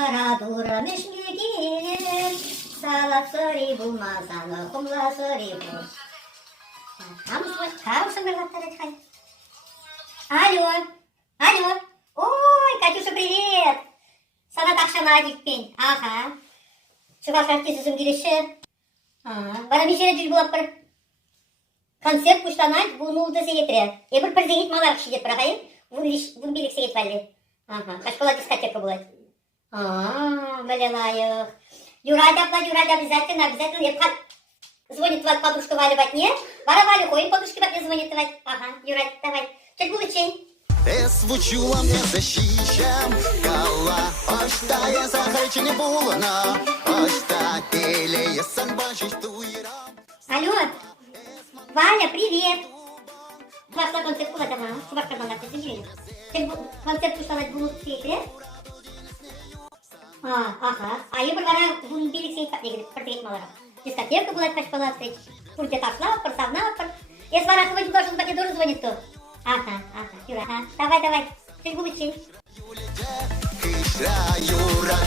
Кара мüşmüginin салат-сори булмасаны, хумла-сори бул. Камсың берлаттар. Алло, алло. Ой, Катюша, привет. Sana akşama gittin. Aha. Şu başkentki sözüm girişi. Bana bir şey düz bulap bir konsept kuşlanay, bunu ulda seyretire. Bir prezent malak şiddet bırakayım. Bunu birlik seyret valli. Aha. Kaşkola diskotека bulay. Блин, аюх. Юрада, обязательно. Звонит твоя подружка Валя во тьме. Бара Валя, ходим, подружки во тьме звонит твоя. Ага, Юрада, давай. Чек булычень. Звучула мне защищам, кала, оштая захайчини булана, ошта телея санбашиш туирам. Алло, Валя, привет. Классный концерт куда там? Чувак, надо ты концерт кушалать будут секре? Ага. Я бара бун билик сей портрет малара. Дискотека была тач палатри. Пурте ташла, парсавна, Я звоню, сегодня должен быть тоже звонит кто. Ага, Юра, давай. Чек булычень. Юра,